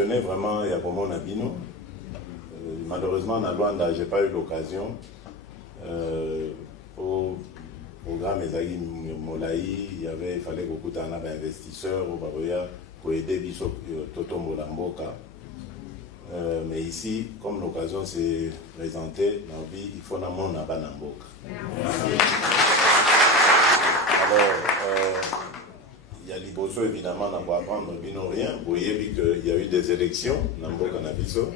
tenais vraiment à Komona Bino. Malheureusement, à Luanda, je n'ai pas eu l'occasion. Au programme Ezagi Molaï, il fallait beaucoup d'investisseurs au Baroya pour aider Biso Totombo Lamboka. Mais ici, comme l'occasion s'est présentée, il faut n'avoir un Banamboka. Alors, il y a l'Iboso évidemment, on va apprendre bino rien. Vous voyez qu'il y a eu des élections, Namboka Nabiso.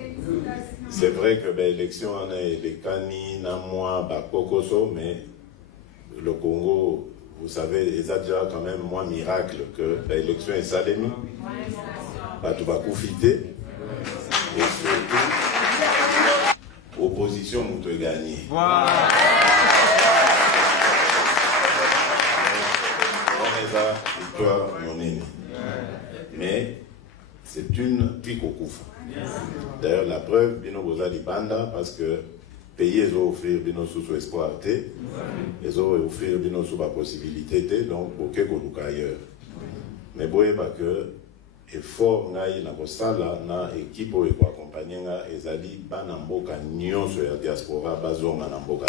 C'est vrai que l'élection, on a les Kani, Namwa, Bakokoso, mais le Congo, vous savez, il y a déjà quand même moins miracle que l'élection est salémie. Tu vas profiter. Et surtout, opposition, vous te gagnez. Victoire monene. Mais c'est une pique au couvre. D'ailleurs, la preuve, Bino Boza di Banda, parce que pays, ils ont offert Bino sous espoir, ils ont offert Bino sous la possibilité, donc, pour que nous ailleurs. Mais vous voyez pas que effort ngai na kosala na équipe pour accompagner nga ezali bana mboka nyonso ya diaspora bazonga na mboka.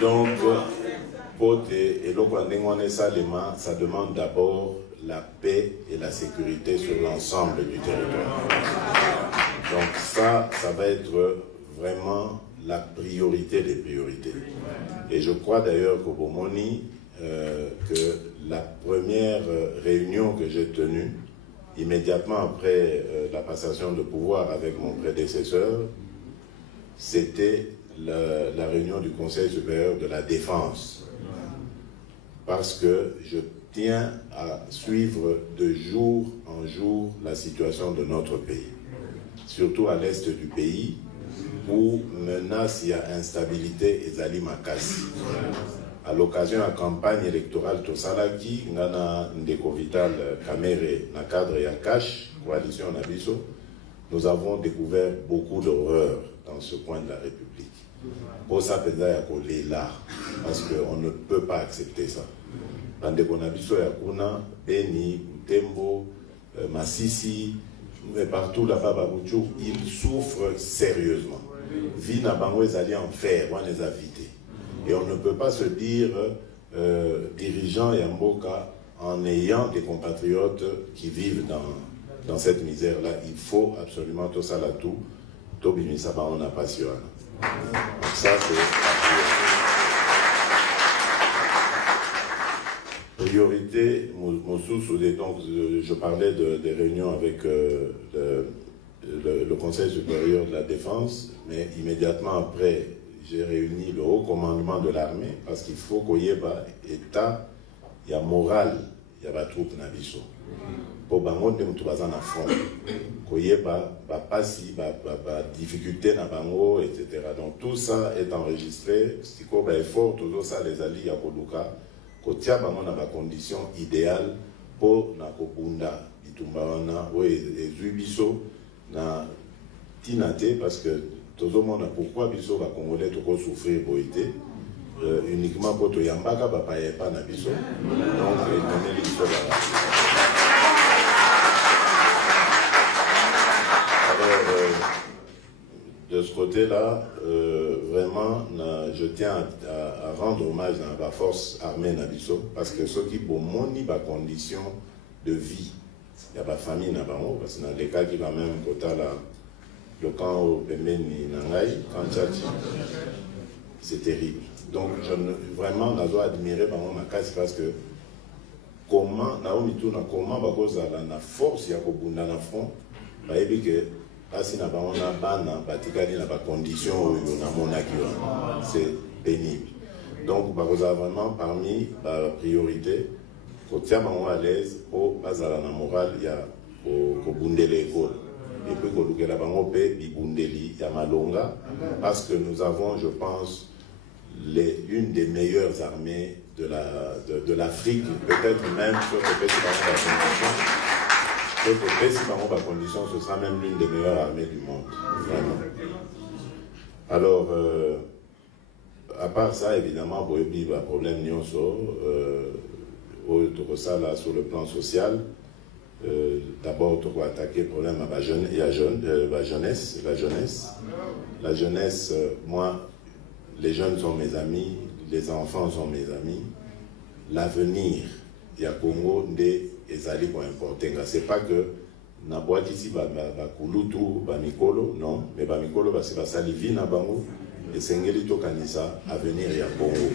Donc, ça demande d'abord la paix et la sécurité sur l'ensemble du territoire. Donc ça va être vraiment la priorité des priorités. Et je crois d'ailleurs qu'au Bomoni, que la première réunion que j'ai tenue, immédiatement après la passation de pouvoir avec mon prédécesseur, c'était la réunion du Conseil supérieur de la défense. Parce que je tiens à suivre de jour en jour la situation de notre pays. Surtout à l'est du pays, où menace, il y a instabilité et Zali Makasi. À l'occasion de la campagne électorale Tosalaki, Nana Ndeko Vital Kamere, na cadre Yakash, coalition Nabiso, nous avons découvert beaucoup d'horreurs dans ce coin de la République. Pour ça, là, parce qu'on ne peut pas accepter ça. Bandeko Nabiso Yakuna, Beni, Tembo, Massissi, mais partout là-bas, Babouchou, ils souffrent sérieusement. Vie n'a pas allé en fer, on les a vidés. Et on ne peut pas se dire dirigeant Yamboka en ayant des compatriotes qui vivent dans cette misère-là. Il faut absolument tout ça là tout. Tobimi Saba, on a passion. Donc ça, c'est priorité. Donc, je parlais des réunions avec le Conseil supérieur de la défense, mais immédiatement après, j'ai réuni le haut commandement de l'armée, parce qu'il faut qu'il y ait un état, il y a moral, il y a des troupes nabiso. Pour bango de mutubazan à front, qu'il y ait des difficultés na bango, etc. Donc tout ça est enregistré. Si il y a effort, tout ça les alliés à Koluka, qu'il y a des conditions idéales pour na Kobunda, Bitumbana, et Zubiso, na Tinate, parce que tout le monde a pourquoi Biso va Congolais tout souffrir pour été. Uniquement pour tout Yambaka, pas na Biso. Donc, il connaît l'histoire. De ce côté-là, vraiment, je tiens à rendre hommage à la force armée Nabiso, parce que ceux qui ont moni des conditions de vie, il y a des familles Nabamo, parce que dans les cas qui va même côté là, le camp au Bemeni Nangai, Kanchachi, c'est terrible. Donc, vraiment, on doit admirer ma casse parce que comment, Naomi Touna, comment, la force, il y a un front, si na bana batikali na ba conditions na monaki c'est pénible. Donc vraiment parmi la priorité ko tia bango à l'aise au bazala na moral ya ko bundele école et puis ko lukela bango pe bibundeli ya malonga parce que nous avons, je pense, une des meilleures armées de l'Afrique, peut-être même sur le pays de la condition, ce sera même l'une des meilleures armées du monde. Vraiment. Alors, part ça, évidemment, il y a un problème sur le plan social. D'abord, on va attaquer le problème à la jeunesse. La jeunesse, moi, les jeunes sont mes amis, les enfants sont mes amis. L'avenir, il y a Congo, des ezali pour importer. C'est pas que na boîte ici, bakulutu, bamikolo, non, mais bamikolo, c'est pas salivi na bango, et sengeli to kanisa, avenir il y a Congo.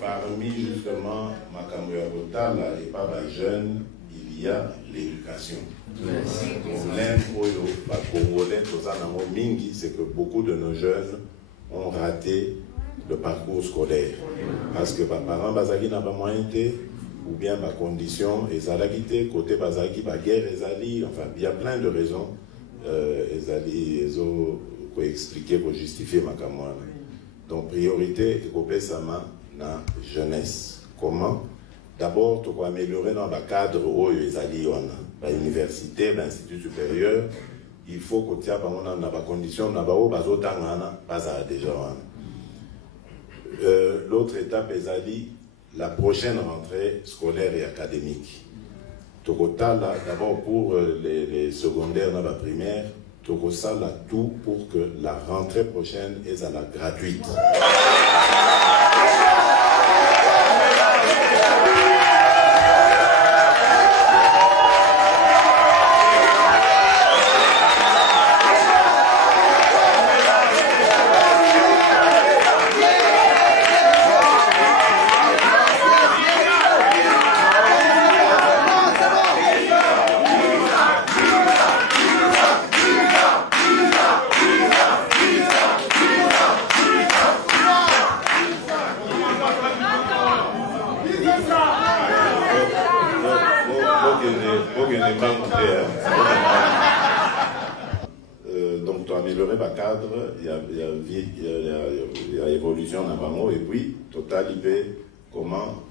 Parmi justement Makambo ya Botala et pas les jeunes, il y a l'éducation. Le problème congolais, c'est que beaucoup de nos jeunes ont raté le parcours scolaire. Parce que les parents n'ont pas moyen, ou bien les conditions, les alagité, côté bazaki, la guerre, enfin, il y a plein de raisons. Ils ont expliqué pour justifier ma camoine. Donc, priorité, c'est la jeunesse. Comment? D'abord, tu dois améliorer dans le cadre où les alliés ont l'université, l'institut supérieur. Il faut que tu aies des conditions, déjà. L'autre étape est la prochaine rentrée scolaire et académique. D'abord pour les secondaires dans la primaire, tu as tout pour que la rentrée prochaine est à la gratuite. Donc, tu as amélioré le cadre, il y a évolution dans Bango, et puis, tu as libéré comment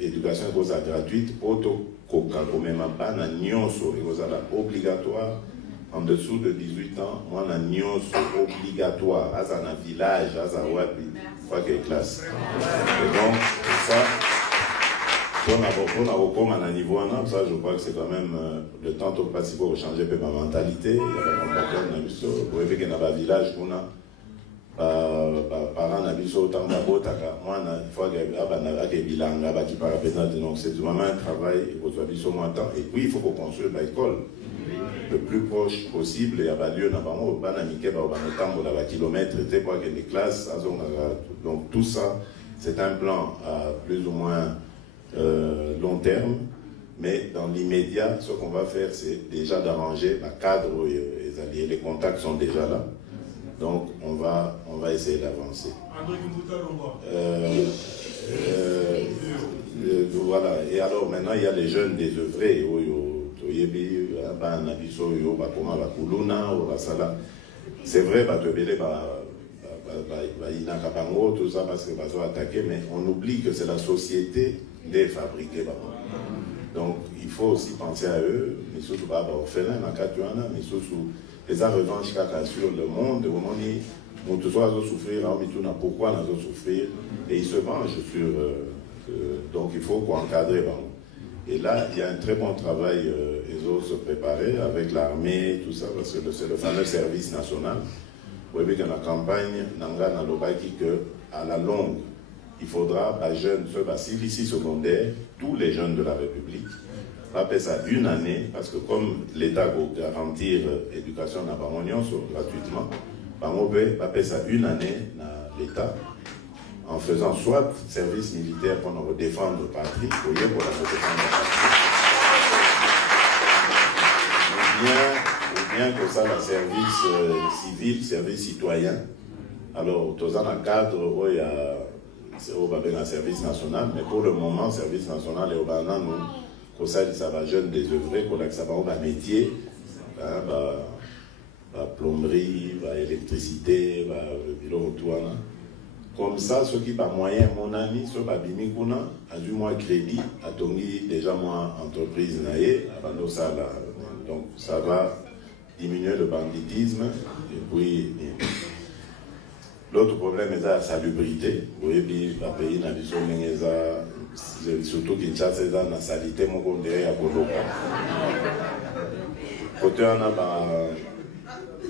éducation est gratuite, même pas obligatoire, en dessous de 18 ans, moi, on obligatoire, à un village, à un wapi, pas quelle classe. Et donc, ça. Pour avoir niveau ça, je crois que c'est quand même le temps de passer pour changer ma mentalité. Il y a un comportement, vous voyez qu'il y a un village, parents n'habitent autant de moi, il faut qu'il y ait bilan, donc c'est vraiment un travail, et puis il faut qu'on construise l'école le plus proche possible. Il y a lieu dans kilomètres, les classes, donc tout ça, c'est un plan à plus ou moins long terme, mais dans l'immédiat, ce qu'on va faire, c'est déjà d'arranger le cadre où les alliés, les contacts sont déjà là. Donc, on va essayer d'avancer. Voilà. Et alors, maintenant, il y a les jeunes désœuvrés. C'est vrai, tout ça parce que attaquer, mais on oublie que c'est la société des fabriqués. Donc il faut aussi penser à eux, mais surtout pas orphelins, mais surtout les revanches sur le monde, où on doit souffrir, pourquoi on doit souffrir, et ils se vengent sur. Donc il faut encadrer. Et là, il y a un très bon travail, ils ont se préparer avec l'armée, tout ça, parce que c'est le fameux service national. Vous voyez que dans la campagne, à la longue, il faudra, jeunes, ceux ici secondaire, tous les jeunes de la République, va faire ça une année, parce que comme l'État va garantir l'éducation dans gratuitement, va faire ça une année dans l'État, en faisant soit service militaire pour nous défendre la patrie, ou bien pour la protection de la patrie, ou bien que ça, le service civil, service citoyen. Alors, tout ça dans le cadre où il y a un service national, mais pour le moment, le service national est au Ghana, nous, ça va jeune désœuvré, ça va un métier, plomberie, électricité, bilan tout. Comme ça, ceux qui ont moyen, mon ami, ceux qui ont du moins crédit, a déjà moins entreprise, donc ça va diminuer le banditisme, et puis L'autre problème est la salubrité. Oui, puis le pays n'a surtout Kinshasa, c'est la salité, mon condé à Koloka. Côté on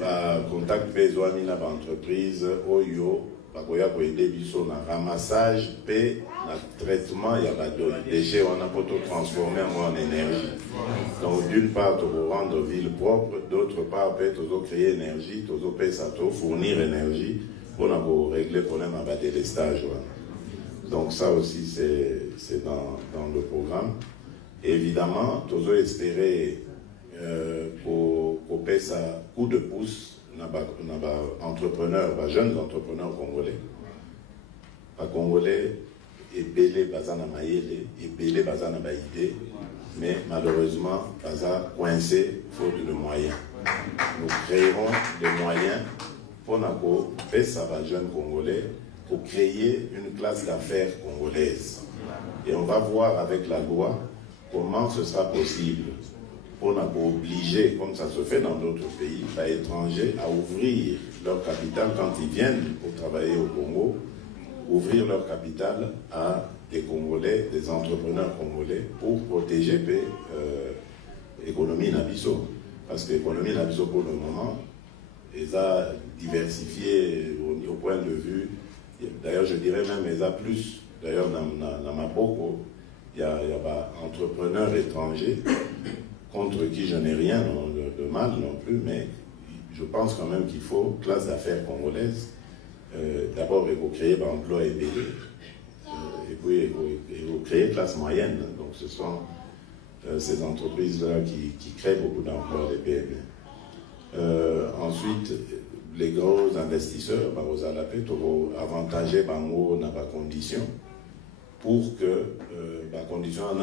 a contact besoin d'une entreprise, Oyo, bakoya ko aider biso na ramassage, paix, na traitement, il y a pas de déchets, on a pour tout transformer en énergie. Donc d'une part, pour rendre ville propre, d'autre part, peut créer énergie, fournir énergie, pour régler le problème à des délestage. Donc ça aussi, c'est dans le programme. Et évidemment, tous espérer pour payer ça coup de pouce, entrepreneurs, jeunes entrepreneurs congolais. Les Congolais, et belé bazana maïle, et belé bazana baïdé, mais malheureusement, baza coincé faute de moyens. Nous créerons des moyens pour payer ça va jeunes Congolais, pour créer une classe d'affaires congolaise. Et on va voir avec la loi comment ce sera possible pour obliger, comme ça se fait dans d'autres pays, les étrangers à ouvrir leur capital quand ils viennent pour travailler au Congo, ouvrir leur capital à des Congolais, des entrepreneurs congolais pour protéger l'économie Nabiso. Parce que l'économie Nabiso pour le moment, ils ont diversifié au point de vue. D'ailleurs, je dirais même, ils ont plus. D'ailleurs, dans Mapoko, il y a entrepreneurs étrangers contre qui je n'ai rien de mal non plus, mais je pense quand même qu'il faut classe d'affaires congolaise. D'abord, il faut créer l'emploi et et puis il faut créer classe moyenne. Donc, ce sont ces entreprises-là qui créent beaucoup d'emplois, les PME. Ensuite, les gros investisseurs, vous allez avantager dans les conditions pour que les conditions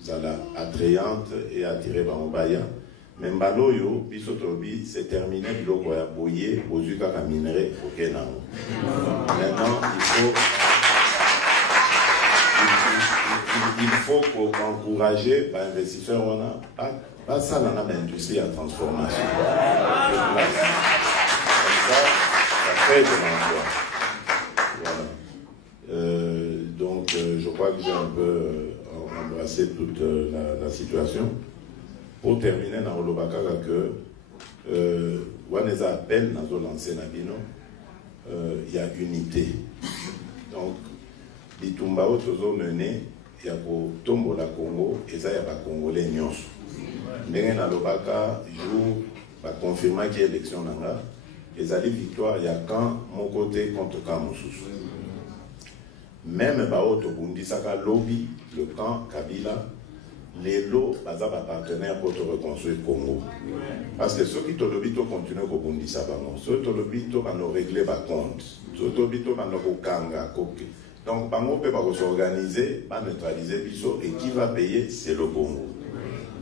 soient attrayantes et attirer les baya. Mais Mbaloyo, c'est terminé, minerai, maintenant, il faut encourager les investisseurs, pas ça dans l'industrie en transformation. Ça crée de l'emploi. Voilà. Donc, je crois que j'ai un peu embrassé toute la situation. Pour terminer, dans le Bakara, que Waneza appelle dans lancé Nabino, il y a unité. Donc, Bitumba Otozo mené, il y a pour Tombo la Congo, et ça, il y a pas Congolais nyos. Mais dans le Bakara, jour, va confirmer qu'il y a élection nanga, et ça, victoire, il y a quand mon côté contre quand mon sous. Même Baoto Bundi Saka lobby, le camp Kabila, les lots, bazar partenaires pour te reconstruire le Congo. Parce que ceux qui te lobby, continuent à Bundi Saka, ceux qui te lobby, ils vont régler par compte, ceux qui te lobby, ils vont kanga, koke. Donc, Bango peut s'organiser, pas neutraliser Bisso, et qui va payer, c'est le Congo.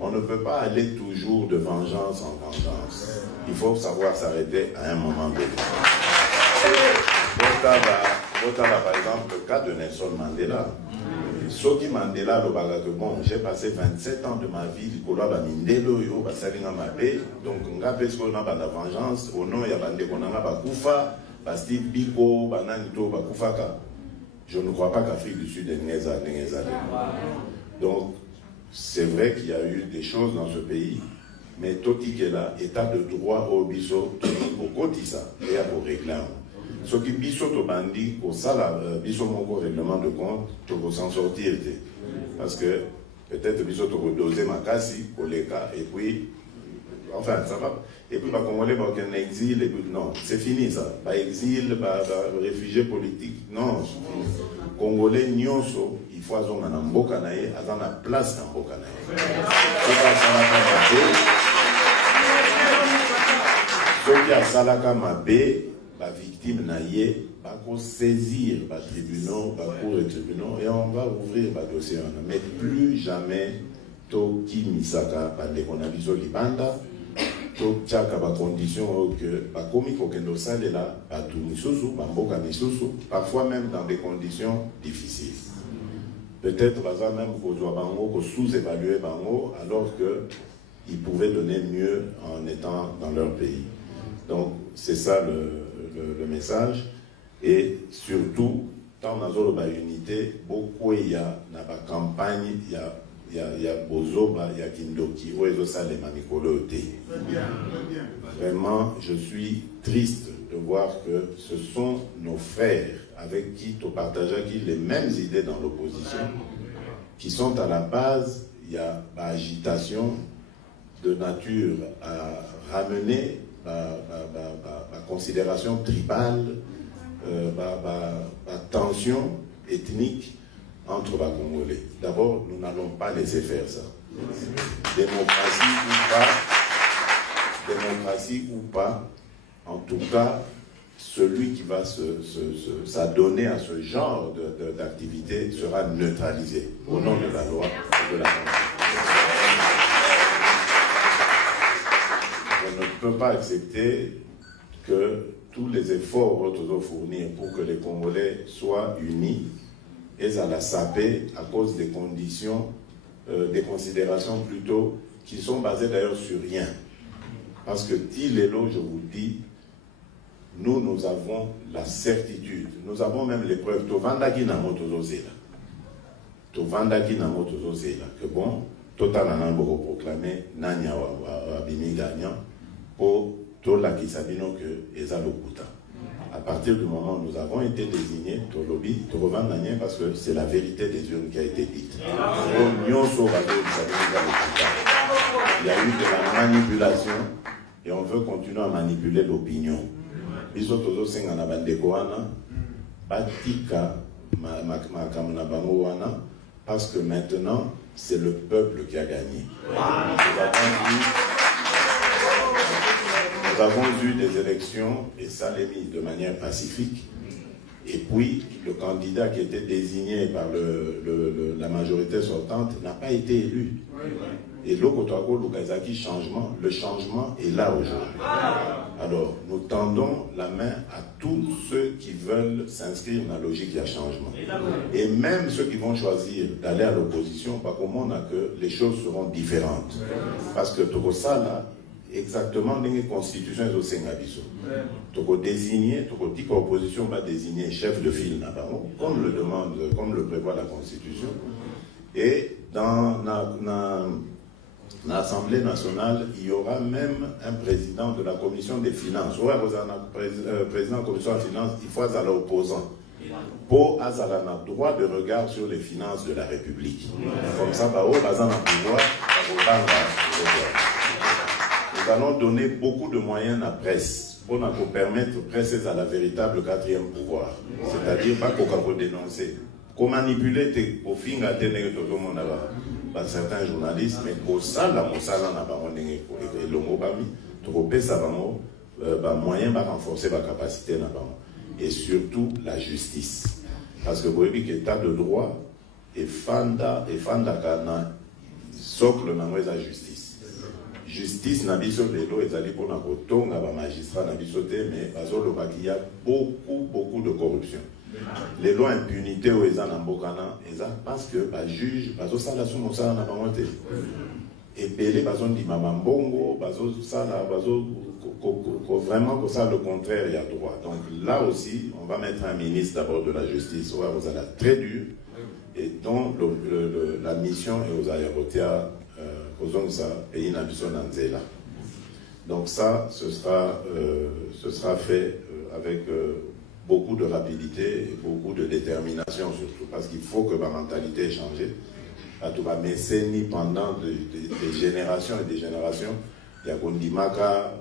On ne peut pas aller toujours de vengeance en vengeance. Il faut savoir s'arrêter à un moment donné. Par exemple, le cas de Nelson Mandela. Soki Mandela, bon, j'ai passé 27 ans de ma vie, donc on a fait ce qu'on a la vengeance, au nom, il y a Bakufa, Steve Biko, Bananito, Bakufaka. Je ne crois pas qu'Afrique du Sud est Néza. Donc, c'est vrai qu'il y a eu des choses dans ce pays, mais Toti qui est là, état de droit au biso, au Kotissa, et à vos règlements. Ce qui biso to bandi, au sala, biso mon règlement de compte, tu vas s'en sortir. Parce que peut-être biso to doser ma casse pour les cas, et puis, enfin, ça va. Et puis, Congolais, un exil, et puis, non, c'est fini ça. Pas exil, réfugié politique. Non, Congolais, nyonso, il faut avoir un mboka nae, avoir la place dans mboka nae. Ceux qui a salaka mabé, la victime naie, va saisir les tribunaux, les cours et tribunaux, et on va ouvrir le dossier. Mais plus jamais, Toki Misaka, par les conditions libanda, Tokchaka, par condition que, par komi kokendo sale là, par tout misusu, par mboka misusu, parfois même dans des conditions difficiles. Peut-être, par exemple, même qu'on doit sous-évaluer Bango, alors qu'ils pouvaient donner mieux en étant dans leur pays. Donc, c'est ça le message. Et surtout, tant dans la unité, beaucoup il y a dans la campagne, il y a Bozoba, il y a Kindoki, où ils ça les manicolotés. Vraiment, je suis triste de voir que ce sont nos frères avec qui tu partages les mêmes idées dans l'opposition, qui sont à la base, il y a l'agitation de nature à ramener la considération tribale, la tension ethnique entre les Congolais. D'abord, nous n'allons pas laisser faire ça. Démocratie ou pas, en tout cas, celui qui va s'adonner à ce genre d'activité sera neutralisé au nom de la loi et de la Constitution. On ne peut pas accepter que tous les efforts qu'on fournir pour que les Congolais soient unis et à la saper à cause des conditions, des considérations plutôt qui sont basées d'ailleurs sur rien. Parce que Tilélo, je vous dis, nous avons la certitude, nous avons même les preuves. Tovandaki na motozozela. Tovandaki na motozozela. Que bon, total en a proclamé Nanya Wabimi gagnant pour tout la Kisabino que Eza Lokuta. À partir du moment où nous avons été désignés, Tolobi, Torovandanien, parce que c'est la vérité des urnes qui a été dite. Il y a eu de la manipulation et on veut continuer à manipuler l'opinion. Parce que maintenant, c'est le peuple qui a gagné. Nous avons eu des élections, et ça l'est mis de manière pacifique. Et puis, le candidat qui était désigné par la majorité sortante n'a pas été élu. Et l'Okotoago, Lukazaki, le changement est là aujourd'hui. Alors, nous tendons la main à tous ceux qui veulent s'inscrire dans la logique du changement. Et même ceux qui vont choisir d'aller à l'opposition, pas comme on a que les choses seront différentes. Parce que tout ça, là, exactement dans les constitutions et au Sengabiso. Toko désigner, toko dit que l'opposition va désigner chef de file, comme le demande, comme le prévoit la Constitution. Et dans l'Assemblée nationale, il y aura même un président de la Commission des finances. Ouais, vous avez un président de la Commission des finances, il faut à l'opposant. Pour avoir un droit de regard sur les finances de la République. Comme ça, bah, pouvoir. Nous allons donner beaucoup de moyens à la presse pour nous permettre de presser à la véritable quatrième pouvoir. C'est-à-dire pas qu'on peut dénoncer. Qu'on manipule au fin de certains journalistes, mais pour ça, la Moussala n'a pas de moyens pour renforcer la capacité. Et surtout la justice. Parce que vous voyez que l'état de droit est fanda kana socle dans la justice. Justice n'a biso lelo ezali pour na kotonga ba magistrat na biso te mais bazolo il y a beaucoup de corruption. Les lois impunité au eza na mbokana eza parce que ba juge bazo sala so mosala na bango te. Et belé bazo di mama mbongo bazo sala bazo vraiment que ça le contraire il y a droit. Donc là aussi on va mettre un ministre d'abord de la justice ouais vous allez très dur et dont la mission est aux aéroports donc ça, ce sera fait avec beaucoup de rapidité et beaucoup de détermination surtout, parce qu'il faut que ma mentalité ait changé. Mais c'est ni pendant des générations et des générations, il y a Gondimaka,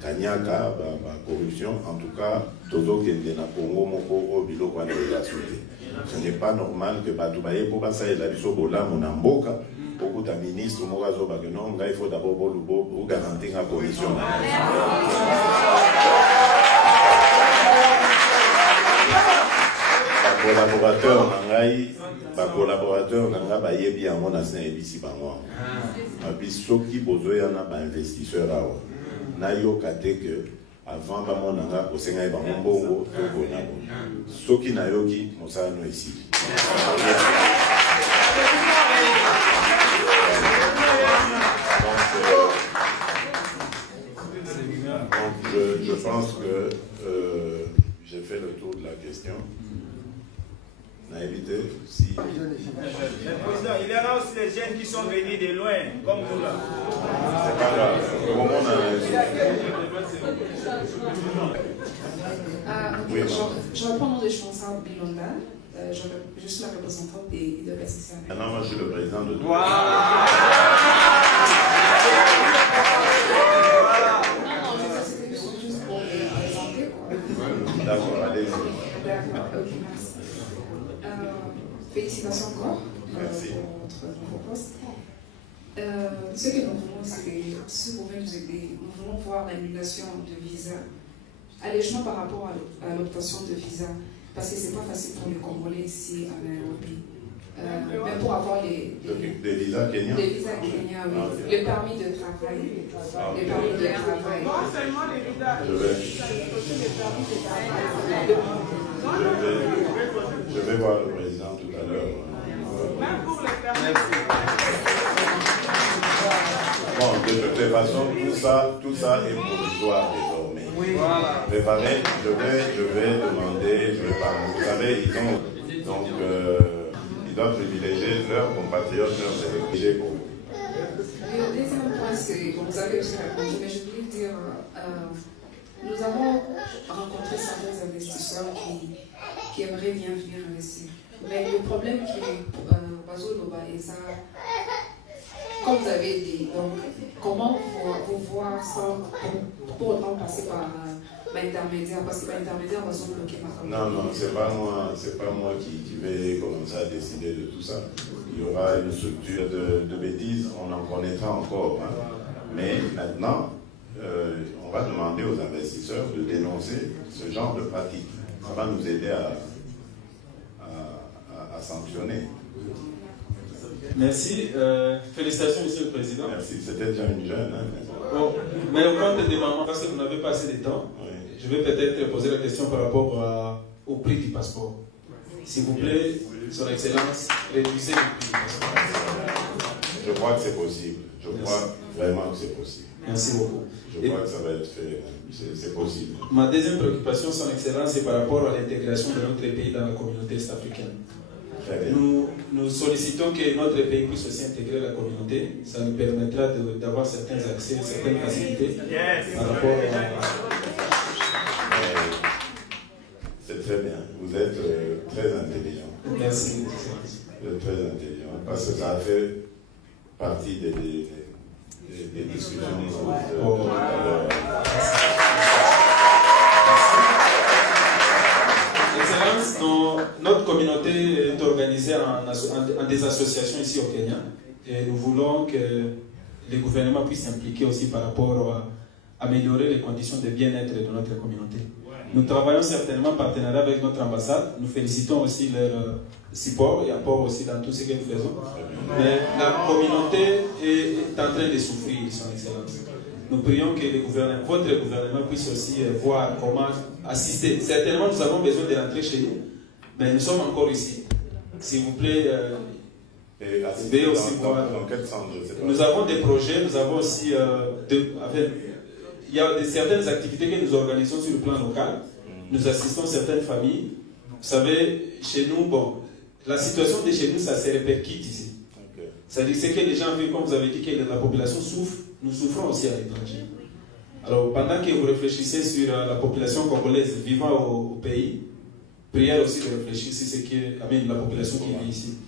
Kanyaka, corruption, en tout cas, Tozo Kendena Congo, Moko, Bilo, Kwaneza Souté. Ce n'est pas normal que Batoubaye, pour passer la Bisobola, Monamboka, beaucoup de ministres, Morazo Bagenon, il faut d'abord pour garantir la commission. Collaborateur nanga bayebi yango na sina ebisi bango abi soki bozoyana ba investisseur awa nayoka te que avant bamonanga kosenga bango mbongo tokona soki nayoki mosala no ici pense que j'ai fait le tour de la question. On a évité si... Le président, il y en a aussi des jeunes qui sont venus de loin, comme vous là. C'est pas grave. Au moment on a... Oui, je reprends mon nom de Chantal Bilonda. Je suis la représentante des IWSC. Maintenant, moi, je suis le président de tout. Non, c'était juste pour me présenter. D'accord, allez-y. D'accord, ok, merci. Félicitations encore Merci. pour votre nouveau poste. Ce que nous voulons, c'est, si vous pouvez nous aider, nous voulons voir l'annulation de visa, allègement par rapport à l'obtention de visa, parce que c'est pas facile pour les Congolais ici à Nairobi. Même pour avoir des visas kenyans. Des visas kenyans, oui. Ah, okay. Le permis de travail. Ah, okay. Le permis de travail. Non seulement les visas, Je vais voir le président tout à l'heure. même pour les permis. Bon, de toute façon, tout ça est provisoire désormais. Oui, voilà. Préparez, je vais demander, je vais parler. Vous savez, ils doivent privilégier leurs compatriotes, leurs étrangers pour vous. Le deuxième point, c'est, vous avez aussi répondu, mais je voulais dire, nous avons rencontré certains investisseurs qui aimeraient bien venir investir. Mais le problème qui est, Bazoloba et ça, comme vous avez dit, donc, comment vous voir sans pour autant passer par l'intermédiaire, parce que l'intermédiaire va se bloquer par Non, c'est pas moi qui vais commencer à décider de tout ça. Il y aura une structure de bêtises, on en connaîtra encore. Hein. Mais maintenant, on va demander aux investisseurs de dénoncer ce genre de pratique. Ça va nous aider à sanctionner. Merci. Félicitations, Monsieur le Président. Merci. C'était déjà une jeune. Hein, bon, mais au compte des moments, parce que vous n'avez pas assez de temps, oui. Je vais peut-être poser la question par rapport au prix du passeport. S'il vous plaît, Son Excellence, réduisez le prix du passeport. Je crois que c'est possible. Je crois vraiment que c'est possible. Merci beaucoup. Je crois que ça va être fait. C'est possible. Ma deuxième préoccupation, Son Excellence, c'est par rapport à l'intégration de notre pays dans la communauté est-africaine. Nous sollicitons que notre pays puisse aussi intégrer la communauté. Ça nous permettra d'avoir certains accès, certaines facilités par rapport à... C'est très bien. Vous êtes très intelligent. Merci. Vous êtes très intelligent. Parce que ça a fait partie des discussions de tout à l'heure. Excellence, notre communauté est organisée en des associations ici au Kenya et nous voulons que les gouvernements puissent s'impliquer aussi par rapport à améliorer les conditions de bien-être de notre communauté. Nous travaillons certainement en partenariat avec notre ambassade. Nous félicitons aussi leur support et apport aussi dans tout ce que nous faisons. Mais la communauté est en train de souffrir, Son Excellence. Nous prions que votre gouvernement puisse aussi voir comment assister. Certainement, nous avons besoin de rentrer chez nous, mais nous sommes encore ici. S'il vous plaît, veuillez aussi voir. Dans quel sens, je sais pas. Nous avons des projets, nous avons aussi... il y a certaines activités que nous organisons sur le plan local. Nous assistons certaines familles. Vous savez, chez nous, bon, la situation de chez nous, ça se répercute ici. C'est-à-dire que les gens vivent, comme vous avez dit, que la population souffre. Nous souffrons aussi à l'étranger. Alors, pendant que vous réfléchissez sur la population congolaise vivant au pays, prière aussi de réfléchir sur ce qui est la population qui vit ici.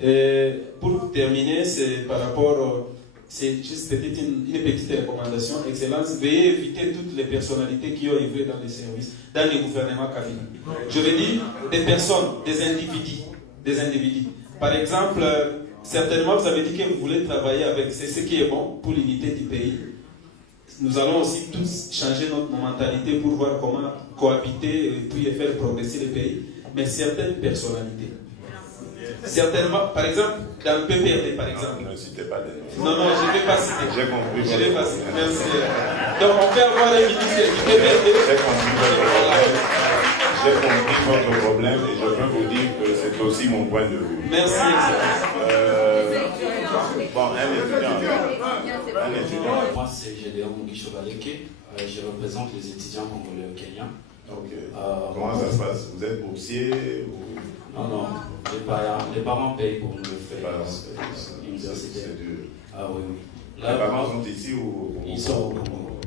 Et pour terminer, c'est par rapport, c'est juste une petite recommandation. Excellence, veuillez éviter toutes les personnalités qui ont œuvré dans les services, dans les gouvernements kabila. Je veux dire des personnes, des individus. Par exemple, certainement, vous avez dit que vous voulez travailler avec ce qui est bon pour l'unité du pays. Nous allons aussi tous changer notre mentalité pour voir comment cohabiter et puis faire progresser le pays. Mais certaines personnalités, certainement, par exemple, dans le PPRD, par exemple. Ne citez pas des noms. Non, je ne vais pas citer. J'ai compris. Je vais pas citer. Merci. Donc, on peut avoir les ministres du PPRD. J'ai compris votre problème et je peux vous dire que c'est aussi mon point de vue. Merci, Excellence. Bon, un étudiant. Moi, c'est Gédéon Mugishobaleke. Je représente les étudiants congolais au Kenya. Ok. Comment ça se passe? Vous êtes boursier ou... Non. Les parents payent pour nous le faire. L'université. C'est dur. Ah oui. Les parents sont ici ou... Ils sont au Congo.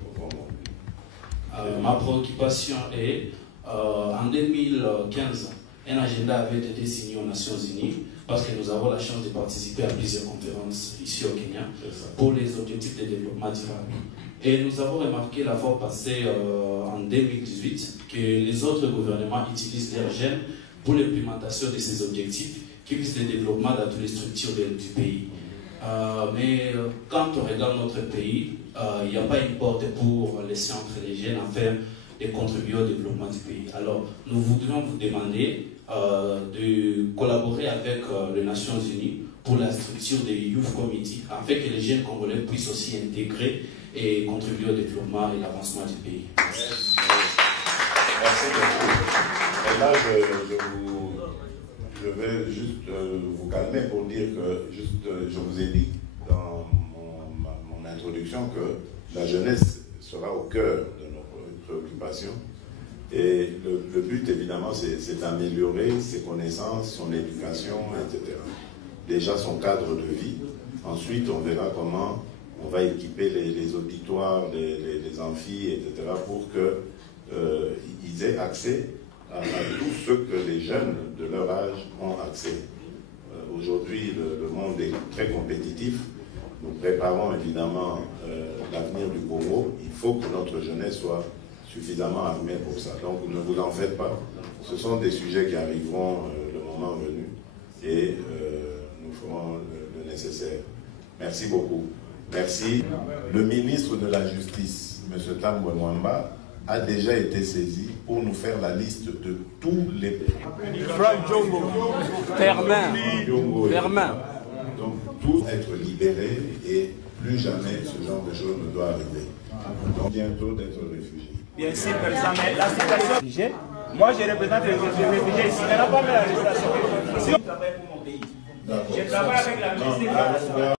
Ma préoccupation est, en 2015, un agenda avait été signé aux Nations Unies parce que nous avons la chance de participer à plusieurs conférences ici au Kenya pour les objectifs de développement durable. Et nous avons remarqué la fois passée, en 2018, que les autres gouvernements utilisent leurs jeunes pour l'implémentation de ces objectifs qui visent le développement dans toutes les structures du pays. Mais quand on regarde notre pays, il n'y a pas une porte pour laisser entrer les jeunes afin de contribuer au développement du pays. Alors, nous voudrions vous demander de collaborer avec les Nations Unies pour la structure des Youth Committee, afin que les jeunes congolais puissent aussi intégrer et contribuer au développement et l'avancement du pays. Merci beaucoup. Et là, je vais juste vous calmer pour dire que, je vous ai dit dans mon introduction que la jeunesse sera au cœur de nos préoccupations. Et le but, évidemment, c'est d'améliorer ses connaissances, son éducation, etc. Déjà son cadre de vie. Ensuite, on verra comment on va équiper les auditoires, les amphis, etc. pour qu'ils aient accès à tout ce que les jeunes de leur âge ont accès. Aujourd'hui, le monde est très compétitif. Nous préparons évidemment l'avenir du Congo. Il faut que notre jeunesse soit suffisamment armée pour ça. Donc ne vous en faites pas. Ce sont des sujets qui arriveront le moment venu et nous ferons le nécessaire. Merci beaucoup. Merci. Le ministre de la Justice, M. Tambwe Mwamba, a déjà été saisi pour nous faire la liste de tous les... Franck Djongo, Vermin. Donc, tous être libérés et plus jamais ce genre de choses ne doit arriver. Donc, bientôt d'être réfugiés. Bien sûr, président, mais la situation... Moi, je représente les réfugiés ici. Il n'y a pas de la législation. Je travaille pour mon pays. Je travaille avec la ministre.